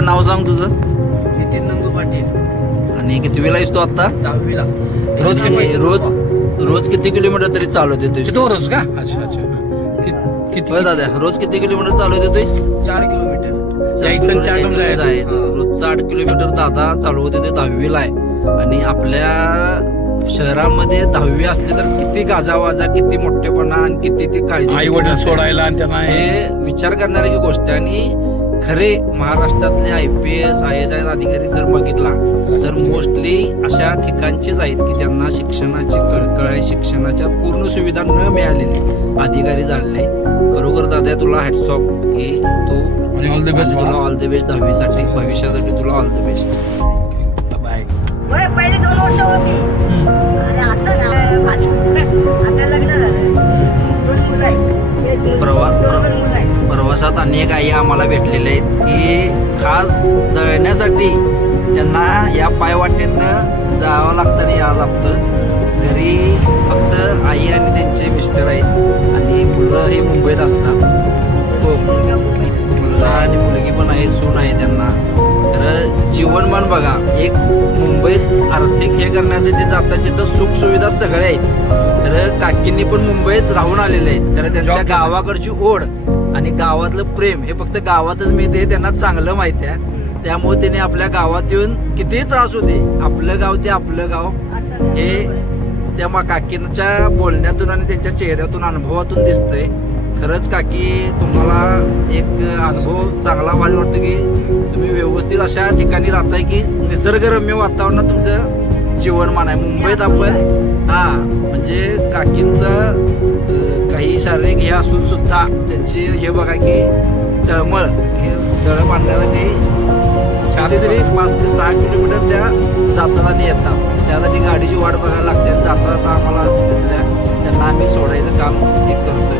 दादा नाव सांग तुझं. नितीन नंदू पाटील. आणि कितवीला आहेस तू आता? 10वीला. रोज किती? रोज किती किलोमीटर तरी चालवत येतोय? तो रोज का? अच्छा अच्छा. किती दादा रोज किती किलोमीटर चालवत येतोय? 4 किलोमीटर. जायचं आणि चालून जायचं. रोज 8 किलोमीटर दादा चालवत येतोय. 10वीला आहे आणि आपल्या शहरामध्ये 10वी असली तर किती गाजावाजा, किती मोठेपणा आणि किती ती काळजी आई वडील सोडायला आणि त्यांना हे विचार करणारी गोष्ट आहे. आणि खरे महाराष्ट्रातले IPS IAS अधिकारी जर बघितला तर मोस्टली अशा ठिकाणचेच आहेत की त्यांना शिक्षणाची कळकळ आहे, शिक्षणाच्या पूर्ण सुविधा न मिळालेली अधिकारी झालेले. खरोखर दादा तुला हॅट्स ऑफ की तू ऑल द बेस्ट. तुला ऑल द बेस्ट 10वीसाठी, भविष्यासाठी तुला ऑल द बेस्ट. बाय. पहिले 2 वर्ष होती आणि आता आता लग्न झालं. 2 मुलं आहेत. दोन मुलं आहेत. प्रवासात अनेक आई आम्हाला भेटलेले आहेत की खास दळण्यासाठी त्यांना या पायवाटेनं जावं लागतं आणि यावं लागतं. घरी फक्त आई आणि त्यांचे मिस्टर आहेत आणि मुलं हे मुंबईत असतात. हो, मुलगा आणि मुलगी पण आहे, सून आहे त्यांना. तर जीवनमान बघा, एक मुंबईत आर्थिक हे करण्यात ते जातात जिथं सुख सुविधा सगळ्या आहेत. तर काकींनी पण मुंबईत राहून आलेले आहेत. तर त्यांच्या गावाकडची ओढ आणि गावातलं प्रेम हे फक्त गावातच मिळते हे त्यांना चांगलं माहिती आहे. त्यामुळे त्यांनी आपल्या गावात येऊन कितीही त्रास होते, आपलं गाव ते आपलं गाव हे त्या काकींच्या बोलण्यातून आणि त्यांच्या चेहऱ्यातून, अनुभवातून दिसतंय. खरंच काकी तुम्हाला एक अनुभव चांगला मला वाटतं की तुम्ही व्यवस्थित अशा ठिकाणी राहताय की निसर्गरम्य वातावरणात तुमचं जीवनमान आहे. मुंबईत आपण म्हणजे काकींचं काही शारीरिक हे असून सुद्धा त्यांची हे बघा की तळमळ हे दळण बांधण्यासाठी तरी 5 ते 6 किलोमीटर त्या जाताना येतात. त्यासाठी गाडीची वाट बघायला लागते. जाता जाता आम्हाला दिसल्या त्यांना आम्ही सोडायचं काम हे करतोय.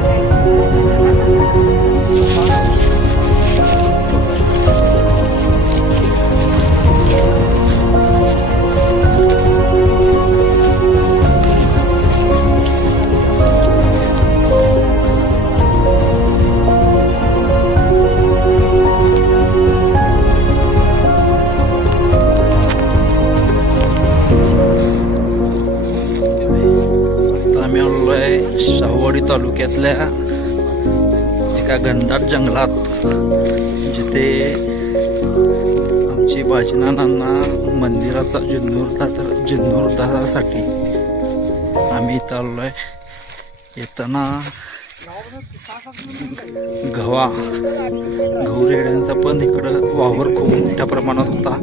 आम्ही आलोय शाहूवाडी तालुक्यातल्या एका घनदाट जंगलात, जिथे आमची बाजीनानांना मंदिराचा जीर्णोद्धारासाठी आम्ही इथं आलोय. येताना गहू रेड्यांचा पण इकडं वावर खूप मोठ्या प्रमाणात होता.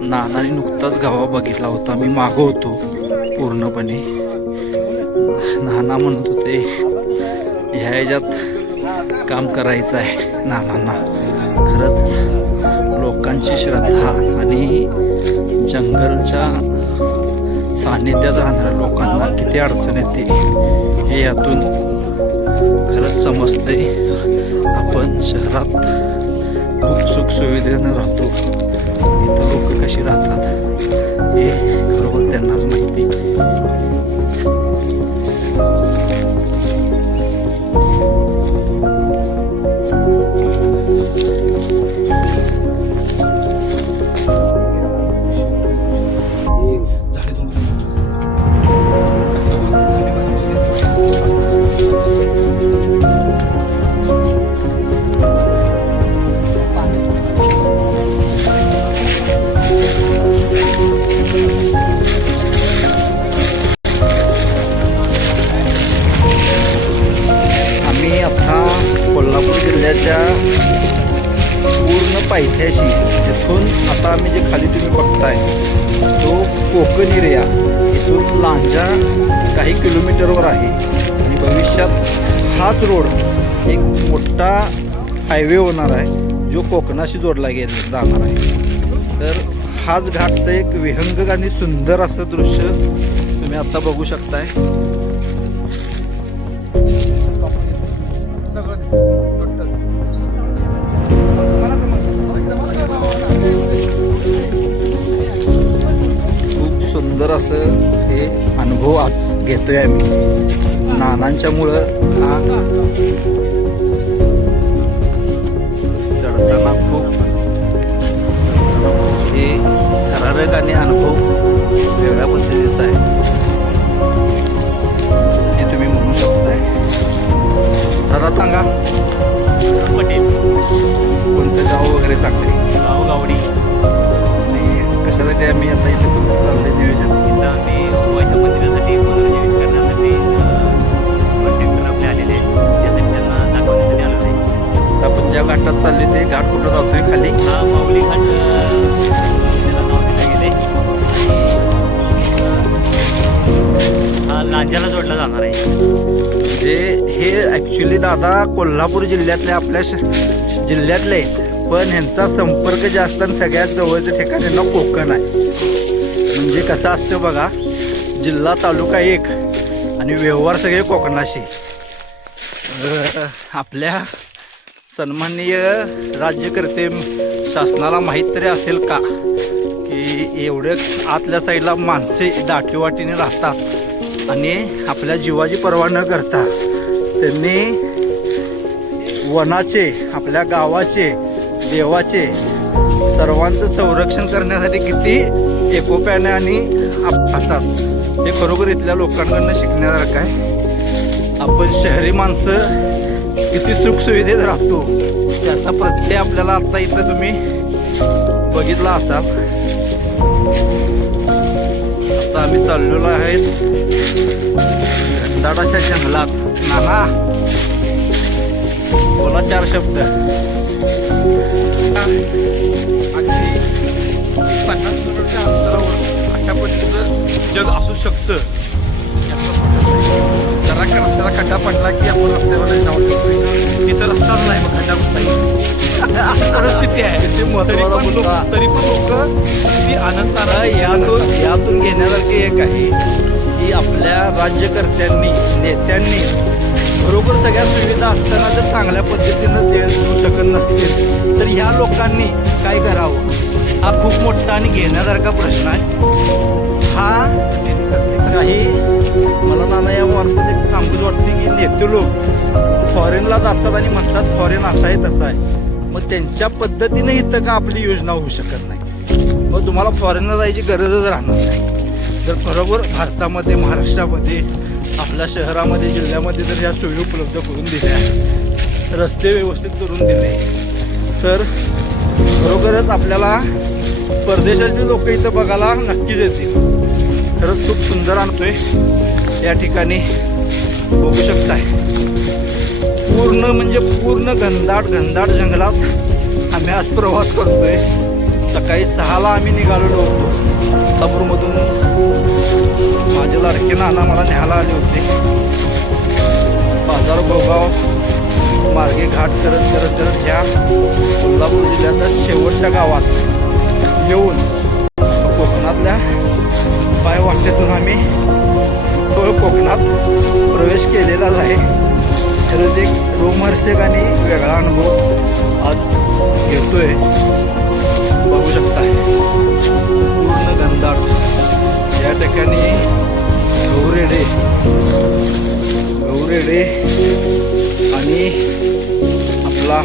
नानाने नुकताच गव्हा बघितला होता. मी मागं होतो पूर्णपणे. नाना म्हणत होते ह्या ह्याच्यात काम करायचं आहे नानांना. खरंच लोकांची श्रद्धा आणि जंगलच्या सानिध्यात राहणाऱ्या लोकांना किती अडचण येते हे यातून खरंच समजते. आपण शहरात खूप सुखसुविधेनं राहतो, इथं लोक कशी राहतात हे खरोखर त्यांनाच माहिती. पूर्ण पायथ्याशी इथून आता आम्ही जे खाली तुम्ही बघताय तो कोकण एरिया, इथून लांजा काही किलोमीटरवर आहे आणि भविष्यात हाच रोड एक मोठा हायवे होणार आहे जो कोकणाशी जोडला जाणार आहे. तर हाच घाटचं एक विहंगम आणि सुंदर असं दृश्य तुम्ही आता बघू शकताय. खूप सुंदर असं हे अनुभव आज घेतोय आम्ही नानांच्यामुळं. चढताना खूप दादा सांगा पटेल कोणतं गाव वगैरे सांगते गाव गावडी. आणि कशासाठी आम्ही आता इथे तुमचं चाललंय नियोजन इथं आम्ही गोव्याच्या मंदिरासाठी पुनर्जीवित करण्यासाठी कॉन्ट्रॅक्टर आपले आलेले आहेत. त्यासाठी त्यांना दाखवण्यासाठी आलो आहे. आपण ज्या घाटात चालले ते घाट कुठं जातोय खाली हा माऊली घाट त्याला नाव दिलं गेले. हा लांजाला जोडला जाणार आहे. म्हणजे हे ॲक्च्युली दादा कोल्हापूर जिल्ह्यातले आपल्या जिल्ह्यातले पण ह्यांचा संपर्क जास्त आणि सगळ्यात जवळचं ठिकाण यांना कोकण आहे. म्हणजे कसं असतं बघा, जिल्हा तालुका एक आणि व्यवहार सगळे कोकणाशी. आपल्या सन्माननीय राज्यकर्ते शासनाला माहीत तरी असेल का की एवढे आतल्या साईडला माणसे दाटीवाटीने राहतात आणि आपल्या जीवाची पर्वा न करता त्यांनी वनाचे, आपल्या गावाचे, देवाचे सर्वांचं संरक्षण करण्यासाठी किती एकोप्याने आणि असतात हे खरोखर इथल्या लोकांकडनं शिकण्यासारखं आहे. आपण शहरी माणसं किती सुखसुविधेत राहतो त्याचा प्रत्यय आपल्याला आता इथं तुम्ही बघितला असाल. आता आम्ही चाललेलो आहेत घनदाटाच्या जंगलात. नाना बोला 4 शब्द. अगदी 50 किलोमीटरच्या अंतरावर अशा पद्धतीचं जग असू शकतं. जरा का रस्त्याला खड्डा पडला की आपण रस्त्यावर नाही जाऊ शकतो. इथं रस्ताच नाही, मग खड्डा नाही परिस्थिती आहे. किती महत्त्वाचा मुद्दा. तरी पण लोक किती आनंदानं यातून घेण्यासारखे एक आहे की आपल्या राज्यकर्त्यांनी, नेत्यांनी बरोबर सगळ्या सुविधा असताना जर चांगल्या पद्धतीनं देऊ शकत नसतील तर ह्या लोकांनी काय करावं हा खूप मोठा आणि घेण्यासारखा प्रश्न आहे. हा काही मला नाना या वार्तेत एक सांगूच वाटते की नेते लोक फॉरेनला जातात आणि म्हणतात फॉरेन असं आहे तसं आहे. मग त्यांच्या पद्धतीने इथं का आपली योजना होऊ शकत नाही. मग तुम्हाला फॉरेनला जायची गरजच राहणार नाही. जर खरोखर भारतामध्ये, महाराष्ट्रामध्ये, आपल्या शहरामध्ये, जिल्ह्यामध्ये जर या सोयी उपलब्ध करून दिल्या, रस्ते व्यवस्थित करून दिले तर खरोखरच आपल्याला परदेशाचे लोक इथं बघायला नक्कीच येतील. खरंच खूप सुंदर आणतोय या ठिकाणी बघू शकताय. पूर्ण म्हणजे पूर्ण घनदाट जंगलात आम्ही आज प्रवास करतोय. सकाळी 6ला आम्ही निघालेलो होतो कोल्हापूरमधून. माझे लाडके नाना मला न्यायला आले होते. बाजार गोगाव मार्गे घाट करत करत करत ह्या कोल्हापूर जिल्ह्याच्या शेवटच्या गावात येऊन कोकणातल्या पायवाटेतून आम्ही कोकणात प्रवेश केलेलाच आहे. खरंच एक रोमहर्षक आणि वेगळा अनुभव आज घेतोय. बघू शकता पूर्ण घनदाट या ठिकाणी गौरेडे आणि आपला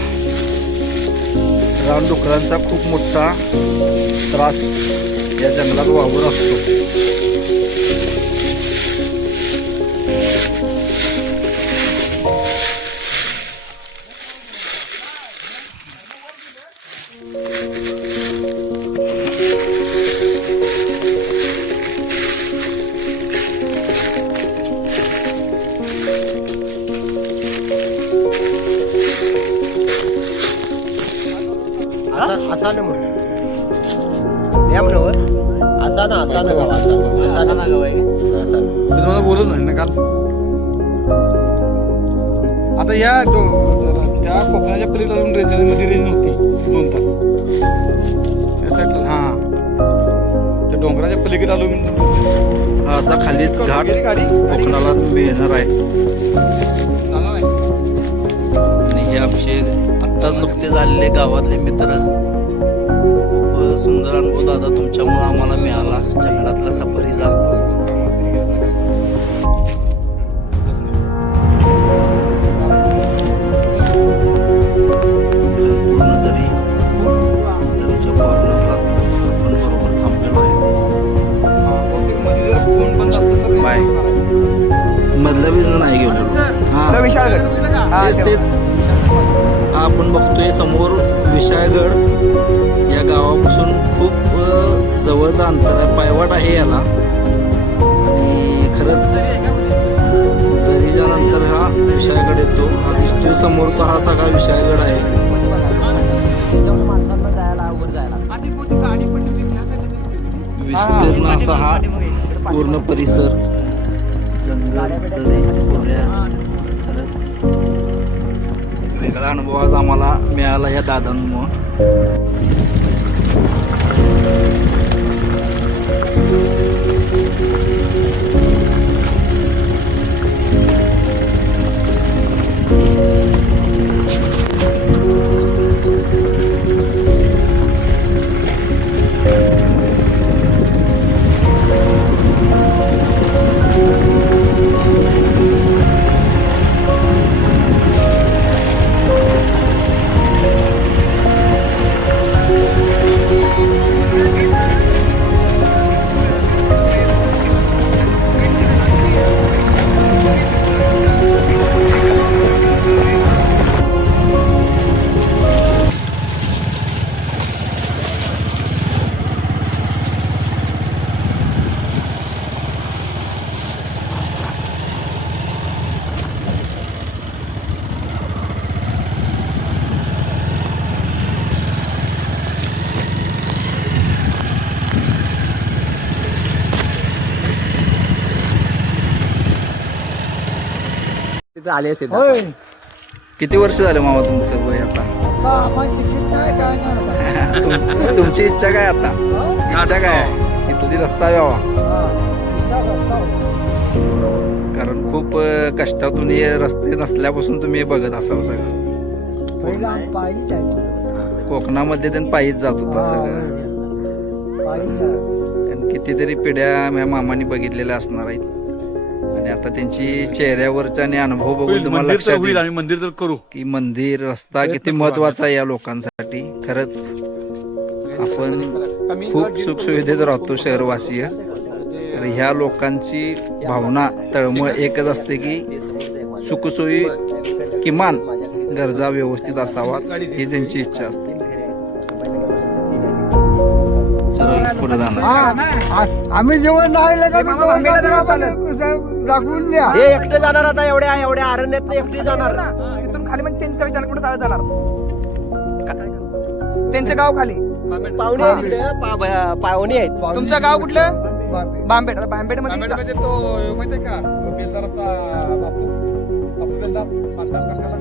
रानडुकरांचा खूप मोठा त्रास या जंगलात वावर असतो. असा ना म्हणून या म्हणून असा ना गाव असा ना गाव आहे. तुम्हाला बोलू नाही ना काल. आता या त्या कोकणाच्या पलीकडून रेंजमध्ये रेंज नव्हती 2 तास त्या साईडला. हां त्या डोंगराच्या पलीकडे आलो मी. हा असा खालीच घाट गाडी कोकणाला मिळणार आहे. जाणार नाही. आणि हे आमचे आत्ताच नुकते झालेले गावातले मित्र. खूप सुंदर अनुभव दादा तुमच्यामुळे आम्हाला मिळाला जंगलातला सफारीचा. पूर्ण दरीच्या कॉर्नरलाच आपण बरोबर थांबलेलो आहे. कोण पण जास्त तर बाय. मधल्या बिजनं नाही गेलो. हा विशाळगड हा तेच तेच हा आपण बघतोय समोर विशाळगड या गावापासून खूप जवळचं अंतर आहे, पायवाट आहे याला. आणि खरंच दरीच्या नंतर हा विशाळगड येतो. हा दिसतोय समोर तो हा सगळा विशाळगड आहे. माणसांना जायला अवघड जायला आधी कोणती गाडी पडली होती त्या साईडला तरी होती ती? विस्तीर्ण असा हा पूर्ण परिसर. जंगल, दरी, खोऱ्या. खरंच वेगळा अनुभव आज आम्हाला मिळाला या दादांमुळं. तिथे आले असेल किती वर्ष झाले मामा तुमचं वय आता? तुमची इच्छा काय आता? इच्छा काय आहे? इथली रस्ता यावा, कारण खूप कष्टातून हे रस्ते नसल्यापासून तुम्ही हे बघत असाल सगळं. कोकणामध्ये त्यांनी पायीच जात होता सगळं. कारण कितीतरी पिढ्या माझ्या मामाने बघितलेल्या असणार आहेत. आणि आता त्यांची चेहऱ्यावरचा आणि अनुभव बघून होईल, तुम्हाला मंदिर तर लक्षात होईल येईल आणि मंदिर तर करू. की मंदिर रस्ता किती महत्वाचा आहे या लोकांसाठी. खरंच आपण खूप सुखसुविधेत राहतो शहरवासीय. तर ह्या लोकांची भावना तळमळ एकच असते की सुखसोयी किमान गरजा व्यवस्थित असावात ही त्यांची इच्छा असते. चला, पुढे जाणार. आम्ही जेवण दाखवून द्या. हे एकटे जाणार आता एवढ्या अरण्यात एकटे जाणार. तिथून खाली म्हणजे त्यांच्या विचार कुठे चालत जाणार त्यांचं गाव खाली पाहुणे आहेत इकडे, पाहुणे आहेत. तुमचं गाव कुठलं? बांबेड. बांबेड मध्ये म्हणजे तो माहितीये का बेलदाराचा बापू बेलदार बांधकाम कारखाना.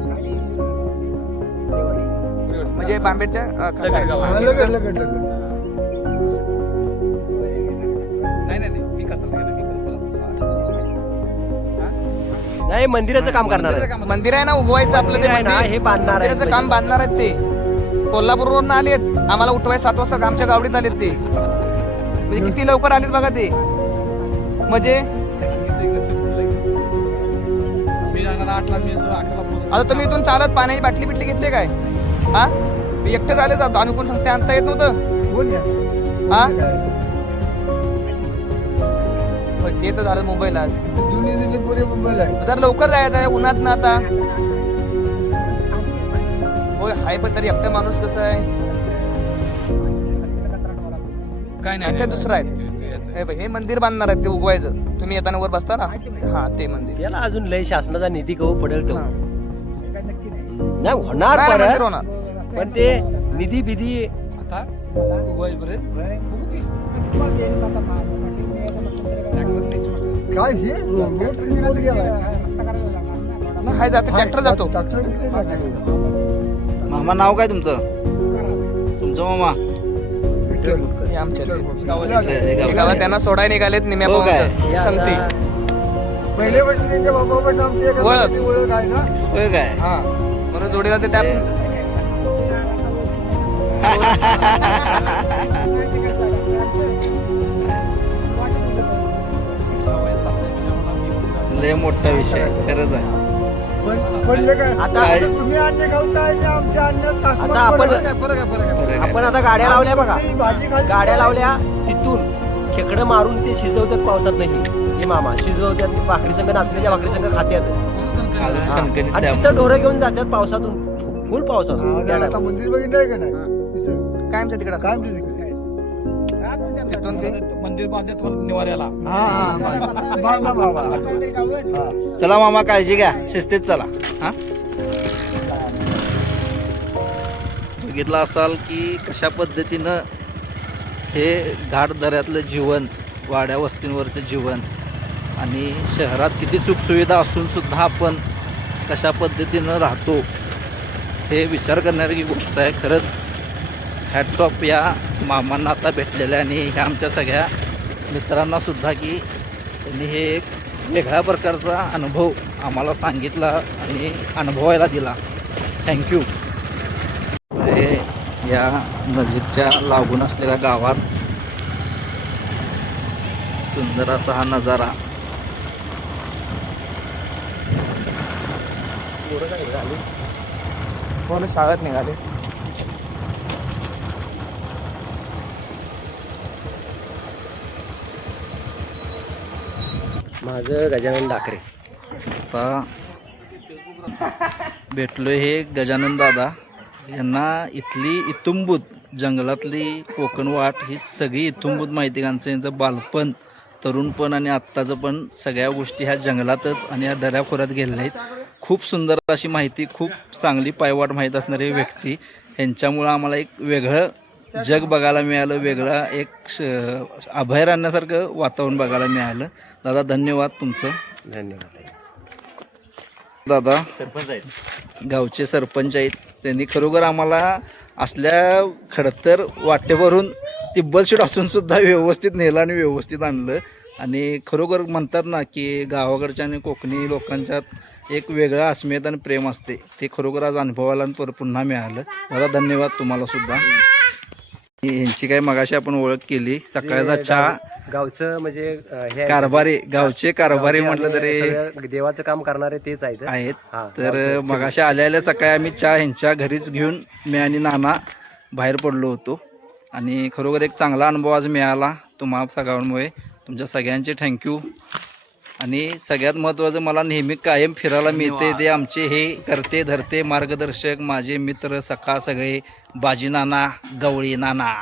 म्हणजे बांबेडच्या नाही मी कचरा नाही मंदिराचं काम करणार आहे. मंदिर आहे ना उभवायचं आपलं ते मंदिर आहे ना, मंदिर. हे बांधणार आहे. मंदिराचं काम बांधणार आहेत ते. कोल्हापूरवरून आलेत आम्हाला उठवाय 7 वाजता आमच्या गावडीत आलेत ते. म्हणजे किती लवकर आलेत बघा ते. म्हणजे मी जाणार 8ला, मी 11ला पोहोचतो. आता तुम्ही इथून चालत पाण्याची बाटली बिटली घेतली काय? हा एकटे झाले जातो आणि कोण सांगते आणता येत नव्हतं. हा ते तर झालं मुंबईला. तर लवकर जायचं आहे उन्हात ना आता. होय हाय पण तरी एकटा माणूस कसं आहे काय एकटा नाही दुसरं आहे. हे मंदिर बांधणार आहे ते उगवायचं. तुम्ही येताना वर बसता ना हा ते मंदिर. याला अजून लय शासनाचा निधी कमी पडेल तो. हा. नाही होणार नाही, मंदिर परत, होणार. पण ते निधी बिधी आता उगवायपर्यंत बघू की. काय नाही, हाय जाते ट्रॅक्टर जातो. मामा नाव काय तुमचं? तुमचं मामा हे आमच्या हे गावाला. गावात त्यांना सोडायला निघालेत निम्या हो काय? पावाचं. सांगते पहिले ओळख. ओळख आहे ना. होय काय? म्हणून जोडीला ते त्या लय मोठा विषय खरंच आहे. आता काय? तुम्ही अन्य खावताय आमच्या अन्य फरक आहे. आपण आता गाड्या लावल्या बघा. गाड्या लावल्या तिथून खेकडं मारून ते शिजवतात पावसात नाही. हे मामा शिजवतात भाकरी संघ नाचण्याच्या भाकरी संघ खात्यात. अजून कणकणीत आणि त्या- तिथं ढोरं घेऊन जातात पावसातून फुल पाऊस असतो त्या आता टायमाला. मंदिर बघितलंय का नाही तिथं कायमचं तिकडं काय म्हणजे तिकडे तिथून ते मंदिर बांधण्यात निवाऱ्याला बाळला बाबा हा. चला मामा काळजी घ्या शिस्तीत चला हा बघितलं असाल की कशा पद्धतीनं हे घाट दऱ्यातलं जीवन वाड्या वस्तींवरचं जीवन आणि शहरात किती सुखसुविधा असून सुद्धा आपण कशा पद्धतीनं राहतो हे विचार करणारी गोष्ट आहे. खरंच हॅट्स ऑफ या मामांना आता भेटलेल्या आणि ह्या आमच्या सगळ्या मित्रांना सुद्धा की त्यांनी हे एक वेगळ्या प्रकारचा अनुभव आम्हाला सांगितला आणि अनुभवायला दिला. थँक्यू. हे या नजीकच्या लागून असलेल्या गावात सुंदर असा हा नजारा. पोरं शाळेत निघाले. माझं गजानन डाकरे. आता भेटलो हे गजानन दादा यांना इथली इतुंबूत जंगलातली कोकण वाट ही सगळी इतुंबूत माहिती यांचं बालपण तरुणपण आणि आत्ताचं पण सगळ्या गोष्टी ह्या जंगलातच आणि ह्या दऱ्याखोऱ्यात गेलेल्या आहेत. खूप सुंदर अशी माहिती खूप चांगली पायवाट माहीत असणारी व्यक्ती ह्यांच्यामुळं आम्हाला एक वेगळं जग बघायला मिळालं. वेगळं एक अभयारण्यासारखं वातावरण बघायला मिळालं. दादा धन्यवाद तुमचं. धन्यवाद. दादा सरपंच आहेत. गावचे सरपंच आहेत. त्यांनी खरोखर आम्हाला असल्या खडतर वाटेवरून तिब्बलशीट असून सुद्धा व्यवस्थित नेलं आणि व्यवस्थित आणलं. आणि खरोखर म्हणतात ना की गावाकडच्या आणि कोकणी लोकांच्यात एक वेगळं अस्मिता आणि प्रेम असते. ते खरोखर आज अनुभवायला आणि पुन्हा मिळालं. दादा धन्यवाद तुम्हाला सुद्धा. यांची काय मगाशी आपण ओळख केली. सकाळचा चहा गावचं म्हणजे हे आहे. कारभारी गावचे कारभारी गावचे म्हटलं तरी सगळं देवाचं काम करणारे तेच आहेत. आहेत. हा, तर गावचं मगाशी आल्या सकाळी आम्ही चहा ह्यांच्या घरीच घेऊन मी आणि नाना बाहेर पडलो होतो. आणि खरोखर एक चांगला अनुभव आज मिळाला तुम्हा सगळ्यांमुळे. तुमच्या सगळ्यांचे थँक्यू. आणि सगळ्यात महत्त्वाचं मला नेहमी कायम फिरायला मिळते ते आमचे हे करते धरते मार्गदर्शक माझे मित्र सखा सगळे बाजी नाना गवळी नाना.